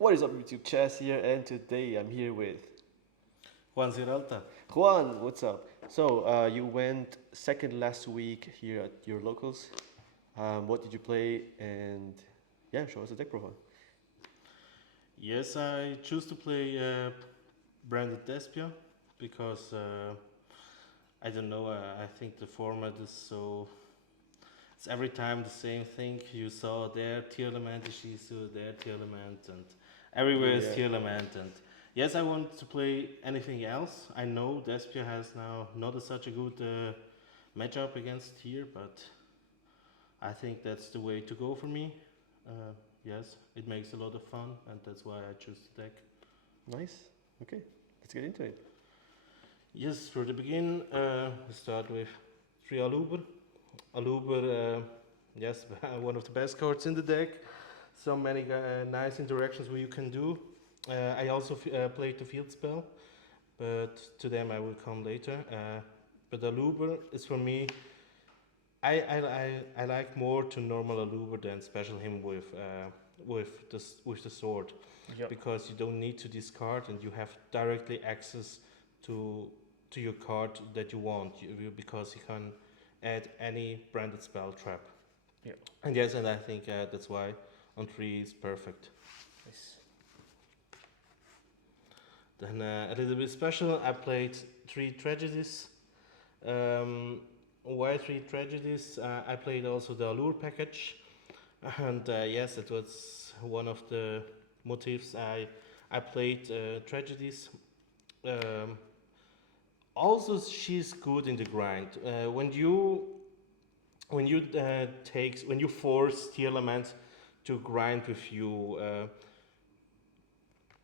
What is up, YouTube? Chess here, and today I'm here with Juan Sierralta. Juan. What's up? So, you went second last week here at your locals. What did you play? And yeah, show us the deck profile. Yes, I choose to play branded Despia because I don't know. I think the format is so. It's every time the same thing. You saw there tier element, Ishizu, there tier element, and everywhere is Yeah. tier element. And yes, I want to play anything else. I know Despia has now not such a good matchup against tier, but I think that's the way to go for me. Yes, it makes a lot of fun, and that's why I choose the deck. Nice. Okay, let's get into it. Yes, for the begin, we start with 3 Aluber. Aluber, yes, one of the best cards in the deck. So many nice interactions where you can do. I also played the field spell, but to them I will come later. But Aluber is for me. I like more to normal Aluber than special him with the sword, because you don't need to discard and you have directly access to your card that you want, because you can add any branded spell trap. Yeah. And yes, and I think that's why on 3 is perfect. Nice. Then a little bit special, I played 3 tragedies. Why 3 tragedies? I played also the Allure package, and yes, it was one of the motifs. I played tragedies. Also, she's good in the grind. When you force the element to grind with you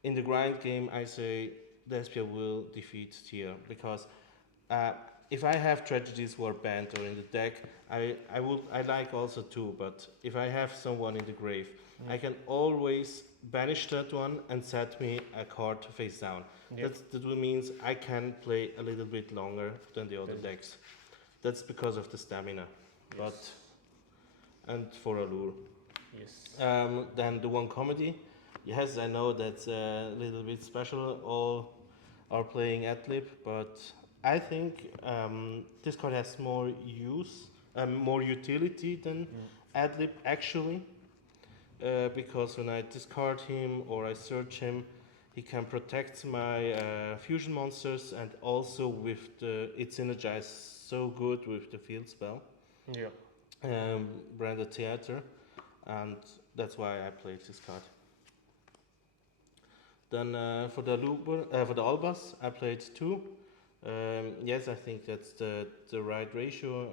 in the grind game, I say Despia will defeat tier, because if I have tragedies who are banned or in the deck, I like also 2, but if I have someone in the grave, I can always banish that one and set me a card face down. That means I can play a little bit longer than the other decks. That's because of the stamina. Yes. But and for Allure. Yes. Then the one comedy. Yes, I know that's a little bit special. All are playing Adlib, but I think this card has more more utility than Adlib actually, because when I discard him or I search him, he can protect my fusion monsters, and also with it's synergized so good with the field spell. Yeah. Branded Theater, and that's why I played this card. Then for the Albas, I played 2. Yes, I think that's the right ratio.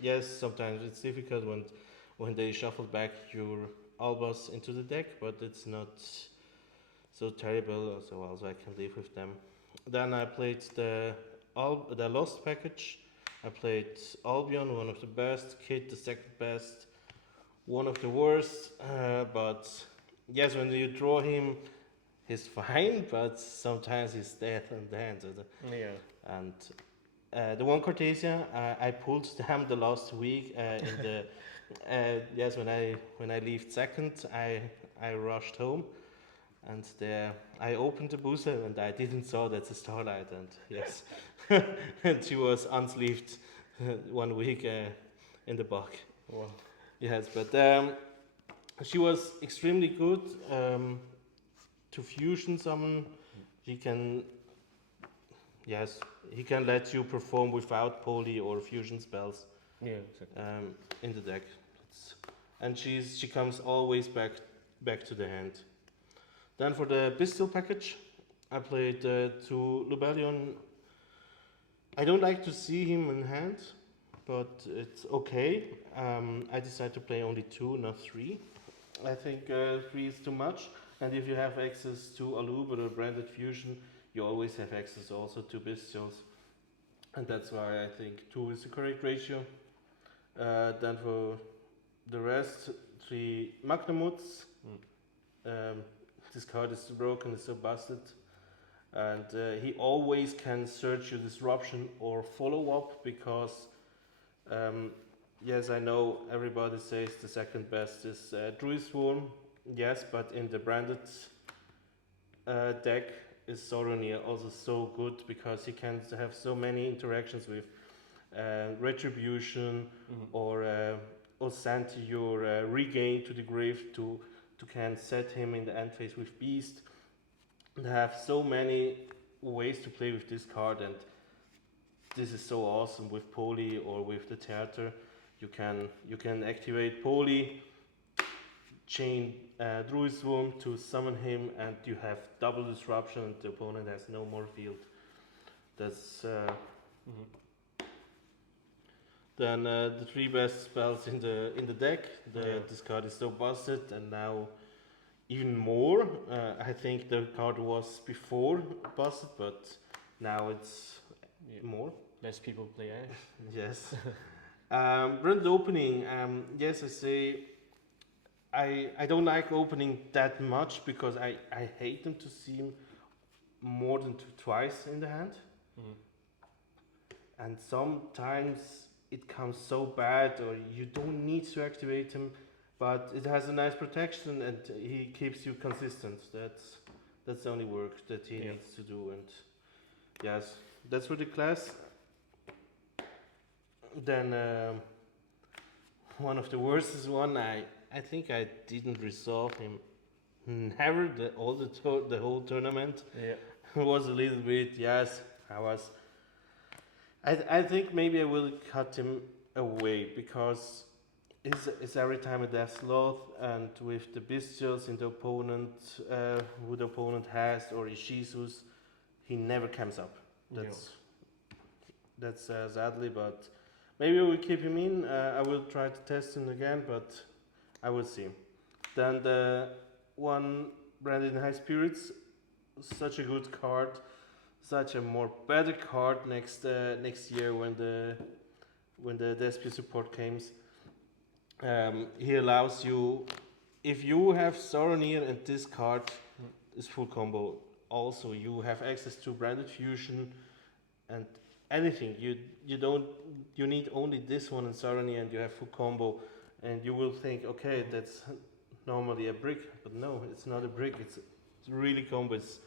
Yes, sometimes it's difficult when they shuffle back your Albas into the deck, but it's not so terrible, so also I can live with them. Then I played the Lost package. I played Albion, one of the best, Kid, the second best, one of the worst, but yes, when you draw him, he's fine, but sometimes he's dead and then. Yeah. And the one Cartesia, I pulled them the last week in the yes, when I left second, I rushed home, and there I opened the booster and I didn't saw that's a Starlight, and yes, and she was unsleeved 1 week in the bug. Wow. Yes, but she was extremely good to fusion summon. He can let you perform without poly or fusion spells. Yeah. Exactly. In the deck, and she comes always back to the hand. Then for the Bystial package, I played 2 Lubellion. I don't like to see him in hand, but it's okay. I decided to play only 2, not 3. I think 3 is too much, and if you have access to Aluber or branded fusion, you always have access also to Bystials, and that's why I think 2 is the correct ratio. Then for the rest, 3 Magnamuts. This card is so broken, it's so busted, and he always can search your disruption or follow up, because yes, I know everybody says the second best is Druid Swarm, yes, but in the branded deck is Soronier also so good because he can have so many interactions with Retribution or send your Regain to the grave to can set him in the end phase with Beast. They have so many ways to play with this card, and this is so awesome with Poly or with the Theater. You can activate Poly, chain Druid Swarm to summon him, and you have double disruption, and the opponent has no more field. That's then the three best spells in the deck. This card is so busted, and now even more. I think the card was before busted, but now it's more. Less people play Ash. Yes. Brand opening. Yes, I say I don't like opening that much because I hate them to see him more than twice in the hand. And sometimes it comes so bad, or you don't need to activate him, but it has a nice protection and he keeps you consistent. That's the only work that he needs to do. And yes, that's for the class. Then one of the worst is one I think I didn't resolve him. Never the whole tournament. Yeah. It was a little bit, yes. I think maybe I will cut him away because it's every time a death sloth, and with the Bystials in the opponent, who the opponent has, or Ishizus, he never comes up. That's sadly, but maybe I will keep him in. I will try to test him again, but I will see. Then the one branded in High Spirits, such a good card, such a more better card next year when the Despia support comes. He allows you, if you have Soronier and this card is full combo. Also, you have access to branded fusion and anything. You need only this one and Soronier, and you have full combo. And you will think, okay, that's normally a brick, but no, it's not a brick. It's really combo. It's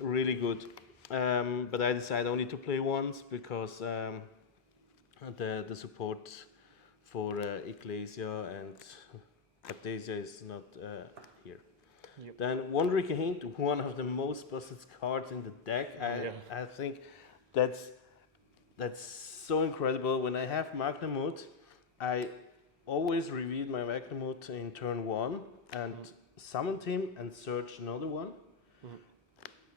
really good. But I decided only to play once because the support for Ecclesia and Cartesia is not here. Yep. Then Wandering Hint, one of the most busted cards in the deck. I think that's so incredible. When I have Magnamut, I always revealed my Magnamut in turn 1 and summoned him and searched another one.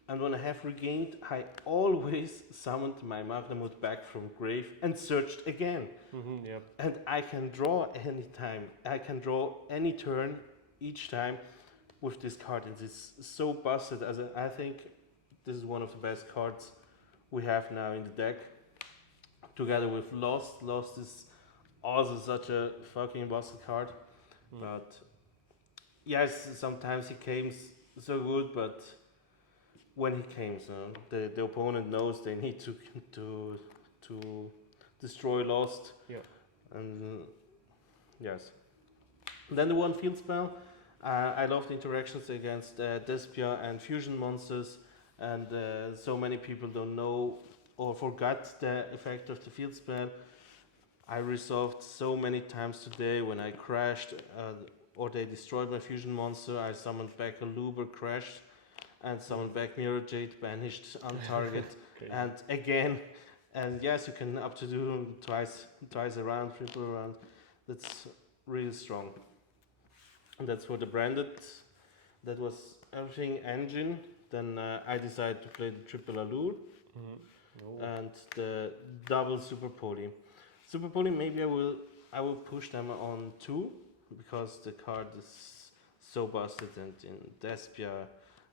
And when I have regained, I always summoned my Magnamut back from grave and searched again. And I can draw any time. I can draw any turn each time with this card. And it's so busted. I think this is one of the best cards we have now in the deck. Together with Lost. Lost is also such a fucking busted card. But yes, sometimes he came so good, but when he came, the opponent knows they need to destroy Lost. And yes. Then the one field spell. I love the interactions against Despia and fusion monsters, and so many people don't know or forgot the effect of the field spell. I resolved so many times today when I crashed or they destroyed my fusion monster. I summoned back a Luber, crashed, and summoned back Mirror Jade, banished on target, and again. And yes, you can up to do twice around, triple around. That's really strong. And that's for the branded. That was everything engine. Then I decided to play the triple allure and the double super poly. Super poly, maybe I will push them on 2 because the card is so busted, and in Despia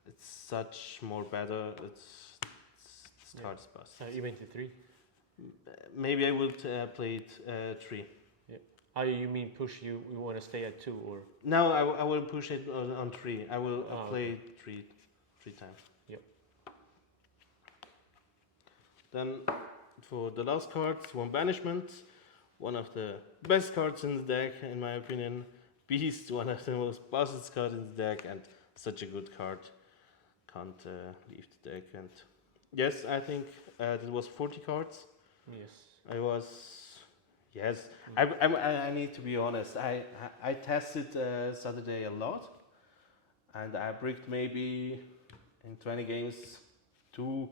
it's such more better. This card is busted. You went to 3. Maybe I will play it 3. You mean push? You want to stay at 2 or? No, I will push it on 3. I will play 3 times. Yep. Then for the last cards, one banishment, one of the best cards in the deck in my opinion. Beast, one of the most busted cards in the deck, and such a good card. Can't leave the deck. And yes, I think it was 40 cards. Yes. I was, yes. I need to be honest. I tested Saturday a lot, and I bricked maybe in 20 games 2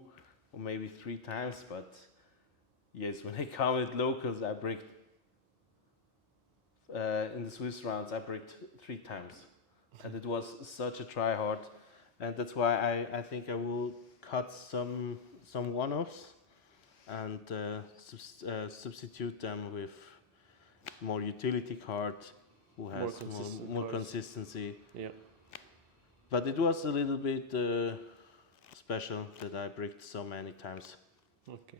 or maybe 3 times. But yes, when I counted locals, I bricked in the Swiss rounds. I bricked 3 times, and it was such a try hard, and that's why I think I will cut some one-offs and substitute them with more utility card who has more consistency. Yeah. But it was a little bit special that I bricked so many times. Okay.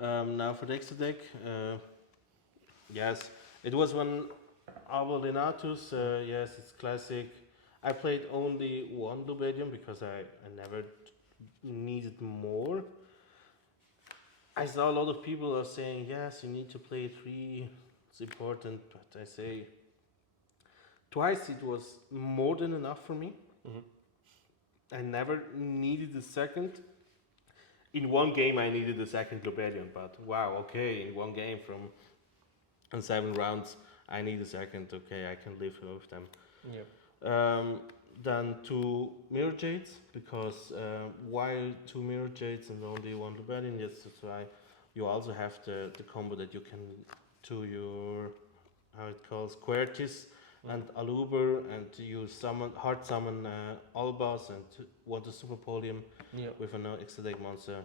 Now for the extra deck, yes, it was one Avalinatus. Yes, it's classic. I played only one Lubedium because I never needed more. I saw a lot of people are saying, yes, you need to play 3, it's important, but I say twice it was more than enough for me. I never needed a second. In one game I needed a second Lubedium, but wow, okay, in one game from 7 rounds I need a second, okay, I can live with them. Yeah. Then 2 Mirror Jades, because why 2 Mirror Jades and only 1 Lubedium? Yes, that's why you also have the combo that you can do your, how it calls, Quertis and Aluber, and you hard summon Albas and want a Super Polium with an extra deck monster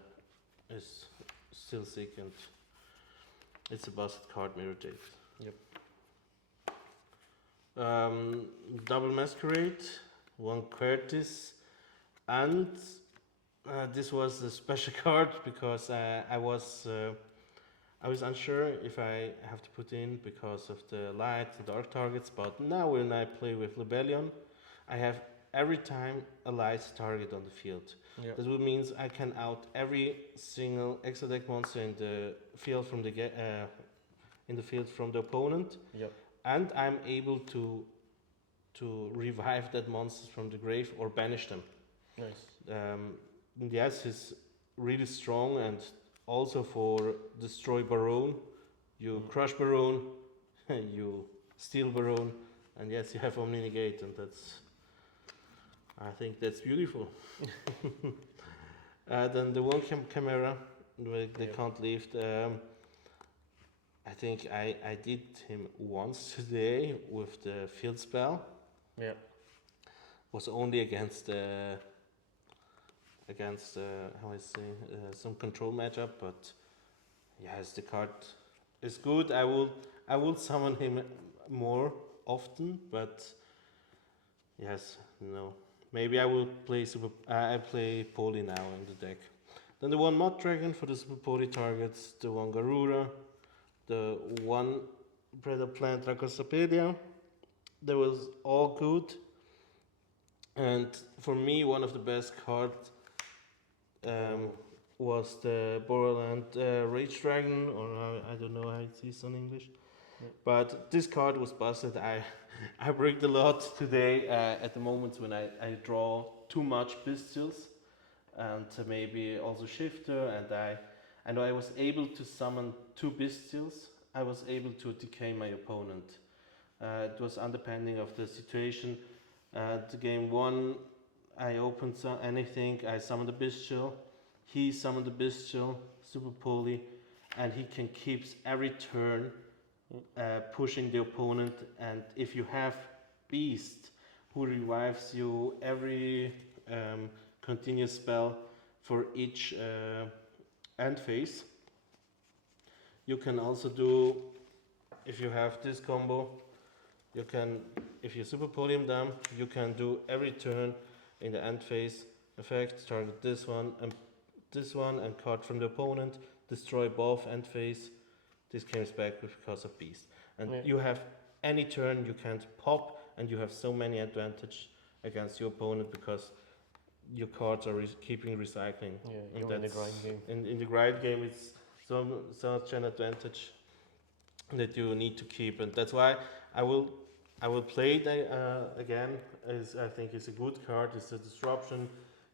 is still sick, and it's a busted card, Mirror Jade. Yep. Double Masquerade, 1 Quertis, and this was a special card because I was unsure if I have to put in because of the light and dark targets, but now when I play with Lebellion, I have every time a light target on the field. Yep. That means I can out every single extra deck monster in the field from the opponent. Yep. And I'm able to revive that monster from the grave or banish them. Nice. Yes, he's really strong, and also for destroy Baron, you crush Baron, you steal Baron, and yes, you have Omni Negate, and I think that's beautiful. Then the 1 Chimera, they can't lift. I think I did him once today with the field spell. Yeah. Was only against how I say some control matchup, but yes, the card is good. I will summon him more often, but yes, no. Maybe I will play I play Poli now in the deck. Then the 1 Mod Dragon for the Super Poli targets, the 1 Garura, the 1 Predator Plant Dracosapedia. That was all good. And for me, one of the best cards was the Borderland Rage Dragon, or I don't know how it is in English. Yeah. But this card was busted. I bricked a lot today at the moments when I draw too much Bystials and maybe also Shifter, and I know I was able to summon 2 Bystials. I was able to decay my opponent. It was undepending of the situation. The game 1, I opened anything, I summoned a Bystial, he summoned a Bystial, Super Poly, and he can keep every turn pushing the opponent, and if you have Beast who revives you every continuous spell for each end phase, you can also do, if you have this combo, you can, if you Super Podium them, you can do every turn in the end phase effect, target this one, and card from the opponent, destroy both end phase. This comes back because of Beast. And you have any turn you can't pop, and you have so many advantage against your opponent because your cards are keeping recycling. Yeah, you're in the grind game. In the grind game, it's such an advantage that you need to keep, and that's why I will I will play it again. I think it's a good card. It's a disruption.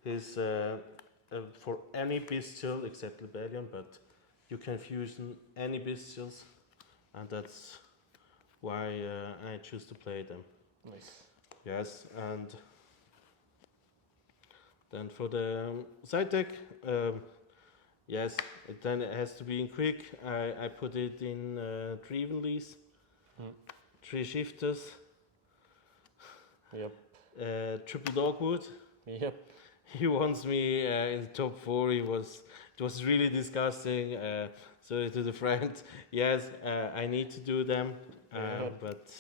It's for any bestial except Libellion, but you can fusion any bestials, and that's why I choose to play them. Nice. Yes, and then for the side deck, yes, then it has to be in quick. I put it in 3 Evenleys, 3 Shifters, Yep. triple Dogwood. Yep. He wants me in the top 4. It was really disgusting. Sorry to the friend. Yes, I need to do them, but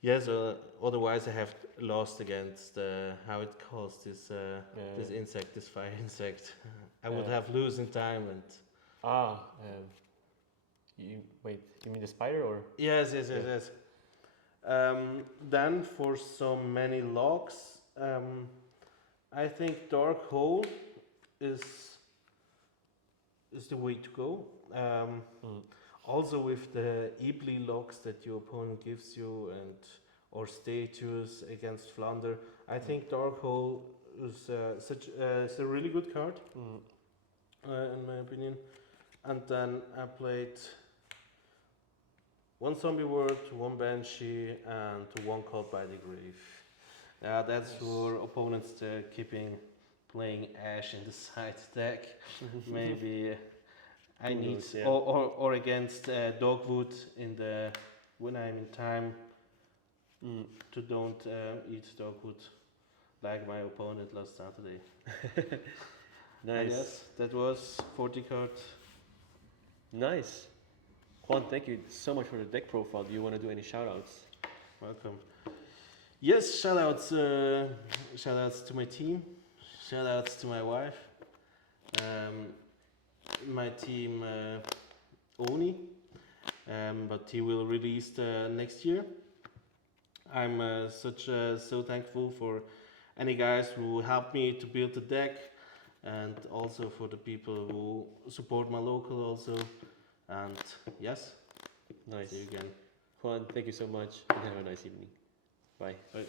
yes, otherwise I have lost against how it calls this this insect, this fire insect. I would have lose in time and. You mean the spider or? Yes. Then for so many logs, I think Dark Hole is the way to go. Also with the Ibli logs that your opponent gives you or statues against Flounder, I think Dark Hole is it's a really good card, in my opinion. And then I played 1 Zombie Word, 1 Banshee, and 1 Caught by the Grave. That's for opponents keeping playing Ash in the side deck. Maybe I need, or against Dogwood in the when I'm in time to don't eat Dogwood like my opponent last Saturday. Nice. And yes, that was 40 cards. Nice. Juan, thank you so much for the deck profile. Do you want to do any shoutouts? Welcome. Yes, shoutouts to my team, shoutouts to my wife, my team Oni, but he will release next year. I'm so thankful for any guys who helped me to build the deck, and also for the people who support my local also. And yes, Nice. see you again. Juan, thank you so much and have a nice evening. Bye. Bye.